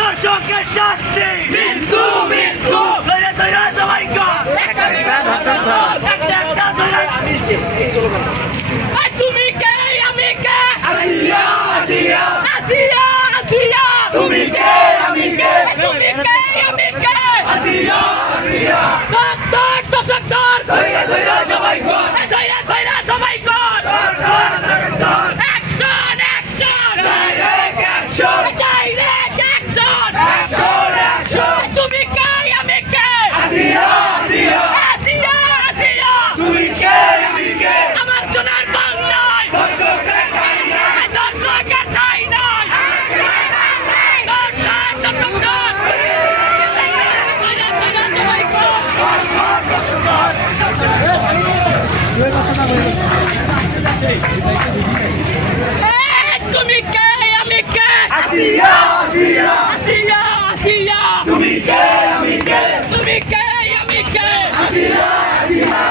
দর্শকের শাস্তি মৃত্যু মৃত্যু ধরে ধরে সবাই তুমি কে আমি কে আসিয়া আসিয়া আসিয়া তুমি কে আমি কে তুমি কে আমি কে আসিয়া আসিয়া ডাক্তার দর্শকদের ধরে ধরে সবাই কর ধরে ধরে সবাই কর action action direct action direct action action action তুমি কে আমি কে আসিয়া আসিয়া আসিয়া আসিয়া তুমি কে আমি কে আমার সোনার বাংলায় দর্শকের ঠাই নাই দর্শকের ঠাই নাই দর্শক দর্শক তুমি কে আমি কে আসিয়া আসিয়া আসিয়া আসিয়া তুমি কে আমি কে তুমি কে আমি কে আসিয়া আসিয়া